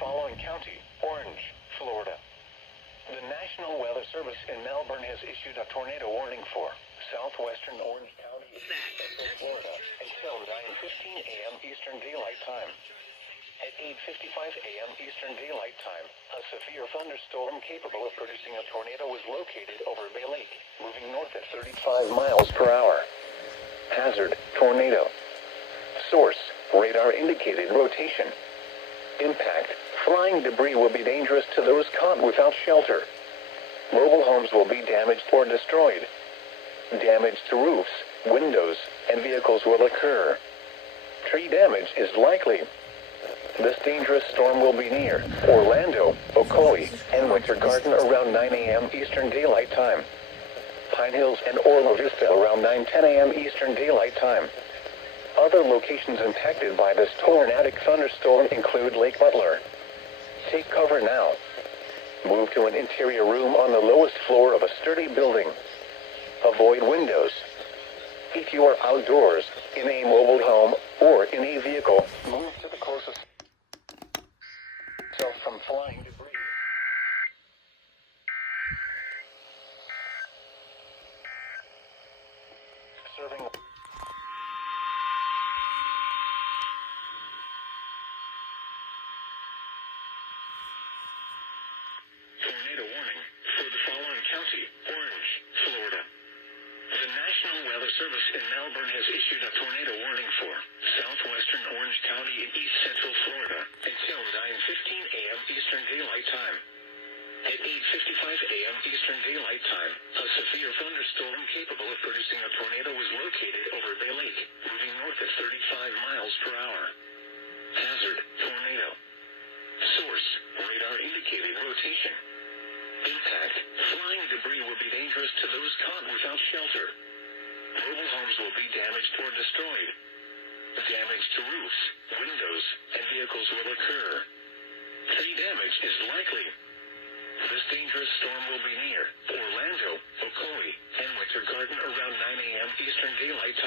following county: Orange, Florida. The National Weather Service in Melbourne has issued a tornado warning for southwestern Orange County, Central Florida, until 9:15 a.m. Eastern Daylight Time. At 8:55 a.m. Eastern Daylight Time, a severe thunderstorm capable of producing a tornado was located over Bay Lake, moving north at 35 miles per hour. Hazard: tornado. Source: radar indicated rotation. Impact: flying debris will be dangerous to those caught without shelter. Mobile homes will be damaged or destroyed. Damage to roofs, windows, and vehicles will occur. Tree damage is likely. This dangerous storm will be near Orlando, Ocoee, and Winter Garden around 9 a.m. Eastern Daylight Time. Pine Hills and Orla Vista around 9:10 a.m. Eastern Daylight Time. Other locations impacted by this tornadic thunderstorm include Lake Butler. Take cover now. Move to an interior room on the lowest floor of a sturdy building. Avoid windows. If you are outdoors, in a mobile home, or in a vehicle, move to the closest yourself from flying debris. Serving tornado warning for the following county: Orange, Florida. The National Weather Service in Melbourne has issued a tornado warning for southwestern Orange County in east central Florida until 9:15 a.m. Eastern Daylight Time. At 8:55 a.m. Eastern Daylight Time, a severe thunderstorm capable of producing a tornado was located over Bay Lake, moving north at 35 miles per hour. Hazard: tornado. Source: radar indicated rotation. Impact: flying debris will be dangerous to those caught without shelter. Mobile homes will be damaged or destroyed. Damage to roofs, windows, and vehicles will occur. Tree damage is likely. This dangerous storm will be near Orlando, Ocoee, and Winter Garden around 9 a.m. Eastern Daylight Time.